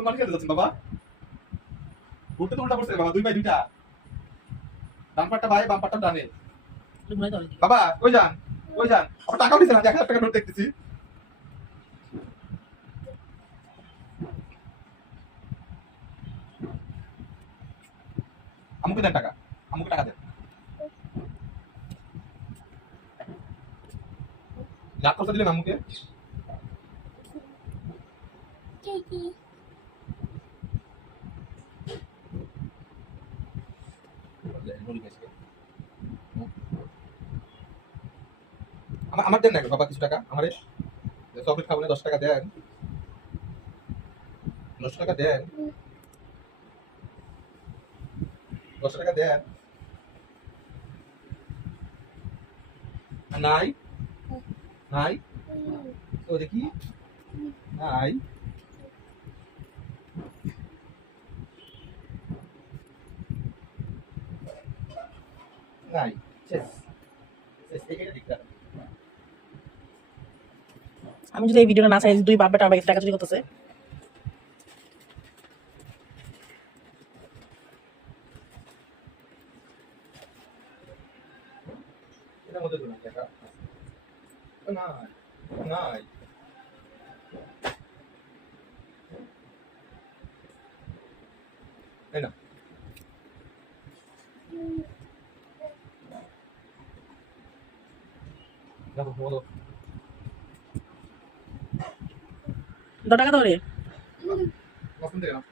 কোন মাঠে খেলতে যাচ্ছেন বাবা? উল্টো তো উল্টা পড়ছে বাবা, দুই পায়ে দুইটা। ডান পাটটা ভাই, বাম পাটটা ডানে। বাবা কই যান? কই যান? আমার টাকাও দিছেন না, 1000 টাকা নোট দেখতেছি। আমাকে দেন টাকা, আমাকে টাকা দেন। রাগ করতে দিলেন আমাকে? আমার দেন না বাবা কিছু টাকা আমারে, চকলেট খাবো না, 10 টাকা দেন, 10 টাকা দেন, 10 টাকা দেন। নাই নাই তো দেখি, নাই নাই, শেষ শেষ, এইটা দিকটা। আমি যদি এই ভিডিওটা না চাই, দুই বাপ বেটা আমার কাছে টাকা চুরি করতেছে। এটার মধ্যে দিলাম টাকা, নাই নাই, এই না দেখো বলো, টাকা ধরে কখন থেকে না